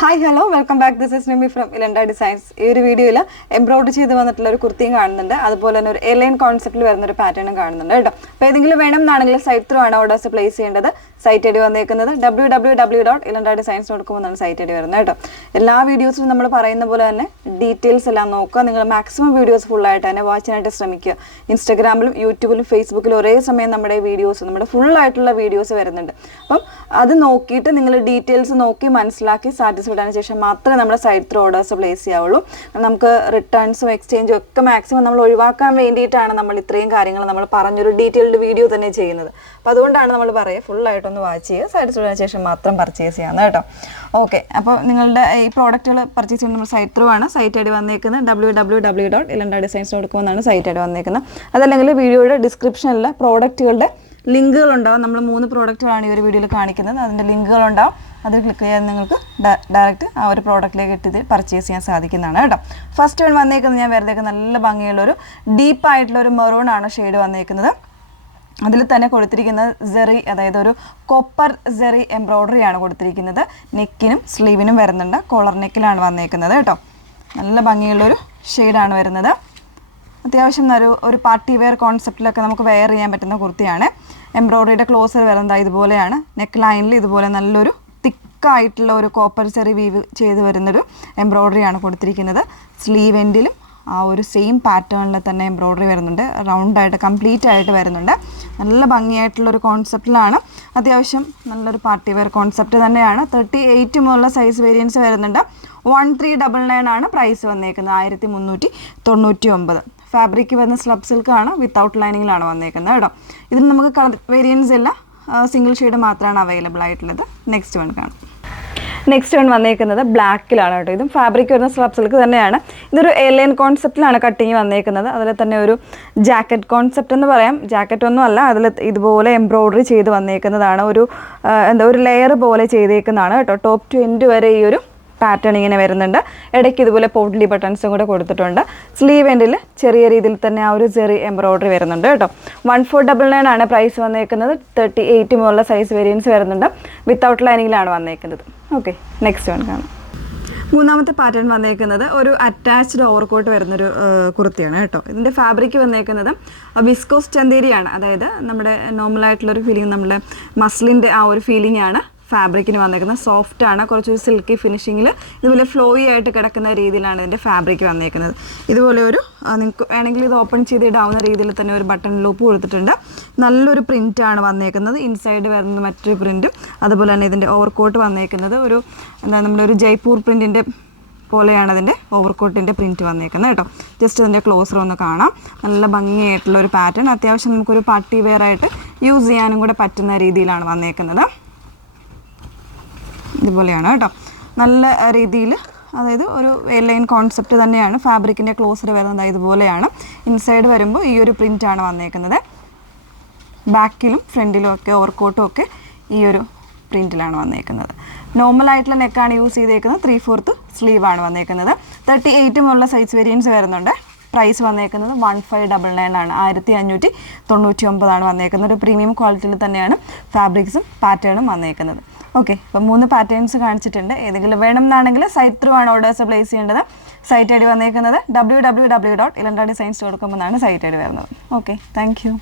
Hi hello welcome back. This is Nimi from ഇലൻഡ designs. ഈ ഒരു വീഡിയോയിൽ എംബ്രോയിഡറി ചെയ്ത് വന്നിട്ടുള്ള ഒരു കുർത്തിയും കാണുന്നുണ്ട്, അതുപോലെ തന്നെ ഒരു എലൈൻ കോൺസെപ്റ്റിൽ വരുന്ന ഒരു പാറ്റേണും കാണുന്നുണ്ട് കേട്ടോ. അപ്പോൾ ഏതെങ്കിലും വേണം എന്നാണെങ്കിൽ സൈറ്റ് ത്രൂ ആണ് ഓർഡേഴ്സ് പ്ലേസ് ചെയ്യേണ്ടത്. സൈറ്റ് ഐ ഡി വന്നേക്കുന്നത് www.ilandadesigns.com എന്നാണ് സൈറ്റ് ഐ ഡി വരുന്നത് കേട്ടോ. എല്ലാ വീഡിയോസിലും നമ്മൾ പറയുന്ന പോലെ തന്നെ ഡീറ്റെയിൽസ് എല്ലാം നോക്കുക. നിങ്ങൾ മാക്സിമം വീഡിയോസ് ഫുള്ളായിട്ട് തന്നെ വാച്ച് ചെയ്യാനായിട്ട് ശ്രമിക്കുക. ഇൻസ്റ്റാഗ്രാമിലും യൂട്യൂബിലും ഫേസ്ബുക്കിലും ഒരേ സമയം നമ്മുടെ വീഡിയോസ്, നമ്മുടെ ഫുള്ളായിട്ടുള്ള വീഡിയോസ് വരുന്നുണ്ട്. അപ്പം അത് നോക്കിയിട്ട് നിങ്ങൾ ഡീറ്റെയിൽസ് നോക്കി മനസ്സിലാക്കി സാറ്റിസ്ഫൈഡ് ആയതിനു ശേഷം മാത്രമേ നമ്മുടെ സൈറ്റ് ത്രൂ ഓർഡേഴ്സ് പ്ലേസ് ചെയ്യാവുള്ളൂ. നമുക്ക് റിട്ടേൺസും എക്സ്ചേഞ്ചും ഒക്കെ മാക്സിമം നമ്മൾ ഒഴിവാക്കാൻ വേണ്ടിയിട്ടാണ് നമ്മൾ ഇത്രയും കാര്യങ്ങൾ നമ്മൾ പറഞ്ഞൊരു ഡീറ്റെയിൽഡ് വീഡിയോ തന്നെ ചെയ്യുന്നത്. അപ്പോൾ അതുകൊണ്ടാണ് നമ്മൾ പറയുക ഫുള്ളായിട്ടൊന്ന് വാച്ച് ചെയ്യുക, സാറ്റിസ്ഫൈഡ് ആയതിനു ശേഷം മാത്രം പർച്ചേസ് ചെയ്യാമെന്ന് കേട്ടോ. ഓക്കെ, അപ്പോൾ നിങ്ങളുടെ ഈ പ്രോഡക്റ്റുകൾ പർച്ചേസ് ചെയ്യുന്ന നമ്മൾ സൈറ്റ് ത്രൂ ആണ്. സൈറ്റ് ഐ ഡി വന്നേക്കുന്നത് www.ilandadesigns.com എന്നാണ് സൈറ്റ് ഐ ഡി വന്നേക്കുന്നത്. അതല്ലെങ്കിൽ വീഡിയോയുടെ ഡിസ്ക്രിപ്ഷനിൽ പ്രോഡക്റ്റുകളുടെ ലിങ്കുകൾ ഉണ്ടാവും. നമ്മൾ 3 പ്രോഡക്റ്റുകളാണ് ഈ ഒരു വീഡിയോയിൽ കാണിക്കുന്നത്. അതിൻ്റെ ലിങ്കുകൾ ഉണ്ടാവും. അതിൽ ക്ലിക്ക് ചെയ്യാൻ നിങ്ങൾക്ക് ഡയറക്റ്റ് ആ ഒരു പ്രോഡക്റ്റിലേക്ക് ഇട്ട് പർച്ചേസ് ചെയ്യാൻ സാധിക്കുന്നതാണ് കേട്ടോ. ഫസ്റ്റ് വൺ വന്നേക്കുന്നത് ഞാൻ വെറുതെ നല്ല ഭംഗിയുള്ളൊരു ഡീപ്പായിട്ടുള്ളൊരു മെറൂണാണ് ഷെയ്ഡ് വന്നേക്കുന്നത്. അതിൽ തന്നെ കൊടുത്തിരിക്കുന്നത് സെറി, അതായത് ഒരു കോപ്പർ സെറി എംബ്രോയ്ഡറി ആണ് കൊടുത്തിരിക്കുന്നത്. നെക്കിനും സ്ലീവിനും വരുന്നുണ്ട്. കോളർ നെക്കിലാണ് വന്നേക്കുന്നത് കേട്ടോ. നല്ല ഭംഗിയുള്ളൊരു ഷെയ്ഡാണ് വരുന്നത്. അത്യാവശ്യം ഒരു പാർട്ടി വെയർ കോൺസെപ്റ്റിലൊക്കെ നമുക്ക് വെയർ ചെയ്യാൻ പറ്റുന്ന കുർത്തിയാണ്. എംബ്രോയ്ഡറിയുടെ ക്ലോസർ വരുന്നത് ഇതുപോലെയാണ്. നെക്ക് ലൈനിൽ ഇതുപോലെ നല്ലൊരു തിക്കായിട്ടുള്ള ഒരു കോപ്പർ സെറി വീവ് ചെയ്ത് വരുന്നൊരു എംബ്രോയ്ഡറിയാണ് കൊടുത്തിരിക്കുന്നത്. സ്ലീവ് എൻഡിലും ആ ഒരു സെയിം പാറ്റേണിൽ തന്നെ എംബ്രോയ്ഡറി വരുന്നുണ്ട്. റൗണ്ടായിട്ട് കംപ്ലീറ്റ് ആയിട്ട് വരുന്നുണ്ട്. നല്ല ഭംഗിയായിട്ടുള്ളൊരു കോൺസെപ്റ്റിലാണ്. അത്യാവശ്യം നല്ലൊരു പാർട്ടി വെയർ കോൺസെപ്റ്റ് തന്നെയാണ്. 38 മുതലുള്ള സൈസ് വേരിയൻസ് വരുന്നുണ്ട്. 1399 ആണ് പ്രൈസ് വന്നേക്കുന്നത്. 1399. ഫാബ്രിക് വരുന്ന സ്ലബ് സിൽക്കാണ്, വിത്തൗട്ട് ലൈനിങ്ങിലാണ് വന്നേക്കുന്നത് കേട്ടോ. ഇതിന് നമുക്ക് കളർ വേരിയൻസ് ഇല്ല, സിംഗിൾ ഷെയ്ഡ് മാത്രമാണ് അവൈലബിൾ ആയിട്ടുള്ളത്. നെക്സ്റ്റ് വൺ കാണാം. നെക്സ്റ്റ് വൺ വന്നേക്കുന്നത് ബ്ലാക്കിലാണ് കേട്ടോ. ഇതും ഫാബ്രിക് വരുന്ന സ്ലബ് സിൽക്ക് തന്നെയാണ്. ഇതൊരു എലൈൻ കോൺസെപ്റ്റിലാണ് കട്ടിങ് വന്നേക്കുന്നത്. അതിൽ തന്നെ ഒരു ജാക്കറ്റ് കോൺസെപ്റ്റ് എന്ന് പറയാം. ജാക്കറ്റ് ഒന്നും അല്ല, അതിൽ ഇതുപോലെ എംബ്രോയ്ഡറി ചെയ്ത് വന്നേക്കുന്നതാണ്. ഒരു ലെയർ പോലെ ചെയ്തേക്കുന്നതാണ് കേട്ടോ. ടോപ്പ് ടു എൻഡ് വരെ ഈ ഒരു പാറ്റേൺ ഇങ്ങനെ വരുന്നുണ്ട്. ഇടയ്ക്ക് ഇതുപോലെ പോട്ട്ലി ബട്ടൺസും കൂടെ കൊടുത്തിട്ടുണ്ട്. സ്ലീവ് എൻഡിൽ ചെറിയ രീതിയിൽ തന്നെ ആ ഒരു ചെറിയ എംബ്രോയ്ഡറി വരുന്നുണ്ട് കേട്ടോ. 1499 ആണ് പ്രൈസ് വന്നേക്കുന്നത്. 38 മുതലുള്ള സൈസ് വേരിയൻസ് വരുന്നുണ്ട്. വിത്തൗട്ട് ലൈനിങ്ങിലാണ് വന്നേക്കുന്നത്. ഓക്കെ, നെക്സ്റ്റ് വൺ കാണാം. മൂന്നാമത്തെ പാറ്റേൺ വന്നേക്കുന്നത് ഒരു അറ്റാച്ച്ഡ് ഓവർകോട്ട് വരുന്നൊരു കുർത്തിയാണ് കേട്ടോ. ഇതിൻ്റെ ഫാബ്രിക് വന്നേക്കുന്നത് വിസ്കോസ് ചന്തേരിയാണ്. അതായത് നമ്മുടെ നോർമലായിട്ടുള്ളൊരു ഫീലിംഗ്, നമ്മുടെ മസ്ലിൻ്റെ ആ ഒരു ഫീലിംഗ് ആണ് ഫാബ്രിക്കിന് വന്നേക്കുന്നത്. സോഫ്റ്റ് ആണ്, കുറച്ചൊരു സിൽക്കി ഫിനിഷിങ്ങിൽ ഇതുപോലെ ഫ്ലോയി ആയിട്ട് കിടക്കുന്ന രീതിയിലാണ് ഇതിൻ്റെ ഫാബ്രിക് വന്നേക്കുന്നത്. ഇതുപോലെ നിങ്ങൾക്ക് വേണമെങ്കിൽ ഇത് ഓപ്പൺ ചെയ്ത് ഇടാവുന്ന രീതിയിൽ തന്നെ ഒരു ബട്ടൺ ലൂപ്പ് കൊടുത്തിട്ടുണ്ട്. നല്ലൊരു പ്രിൻ്റാണ് വന്നേക്കുന്നത്. ഇൻസൈഡ് വരുന്നത് മറ്റൊരു പ്രിൻറ്റും, അതുപോലെ തന്നെ ഇതിൻ്റെ ഓവർകോട്ട് വന്നേക്കുന്നത് നമ്മുടെ ഒരു ജയ്പൂർ പ്രിൻറ്റിൻ്റെ പോലെയാണ് അതിൻ്റെ ഓവർകോട്ടിൻ്റെ പ്രിൻറ്റ് വന്നേക്കുന്നത് കേട്ടോ. ജസ്റ്റ് അതിൻ്റെ ക്ലോസർ ഒന്ന് കാണാം. നല്ല ഭംഗിയായിട്ടുള്ള ഒരു പാറ്റേൺ. അത്യാവശ്യം നമുക്കൊരു പാർട്ടി വെയർ ആയിട്ട് യൂസ് ചെയ്യാനും കൂടെ പറ്റുന്ന രീതിയിലാണ് വന്നേക്കുന്നത്. ഇതുപോലെയാണ് കേട്ടോ. നല്ല രീതിയിൽ, അതായത് ഒരു എലൈൻ കോൺസെപ്റ്റ് തന്നെയാണ്. ഫാബ്രിക്കിൻ്റെ ക്ലോസർ വരുന്നത് ഇതുപോലെയാണ്. ഇൻസൈഡ് വരുമ്പോൾ ഈ ഒരു പ്രിൻ്റാണ് വന്നേക്കുന്നത്. ബാക്കിലും ഫ്രണ്ടിലും ഒക്കെ ഓവർകോട്ടും ഒക്കെ ഈ ഒരു പ്രിൻറ്റിലാണ് വന്നേക്കുന്നത്. നോർമലായിട്ടുള്ള നെക്കാണ് യൂസ് ചെയ്തേക്കുന്നത്. 3/4 സ്ലീവാണ് വന്നേക്കുന്നത്. 38 മുതലുള്ള സൈസ് വേരിയൻസ് വരുന്നുണ്ട്. പ്രൈസ് വന്നേക്കുന്നത് 1599 ആണ്. 1599 ആണ് വന്നേക്കുന്നത്. ഒരു പ്രീമിയം ക്വാളിറ്റിയിൽ തന്നെയാണ് ഫാബ്രിക്സും പാറ്റേണും വന്നേക്കുന്നത്. ഓക്കെ, അപ്പോൾ 3 പാറ്റേൺസ് കാണിച്ചിട്ടുണ്ട്. ഏതെങ്കിലും വേണം എന്നാണെങ്കിൽ സൈറ്റ് ത്രൂ ആണ് ഓർഡേഴ്സ് പ്ലേസ് ചെയ്യേണ്ടത്. സൈറ്റ് ഐ ഡി വന്നേക്കുന്നത് www.ilandadesigns.com എന്നാണ് സൈറ്റ് ഐ ഡി വരുന്നത്. Okay, thank you.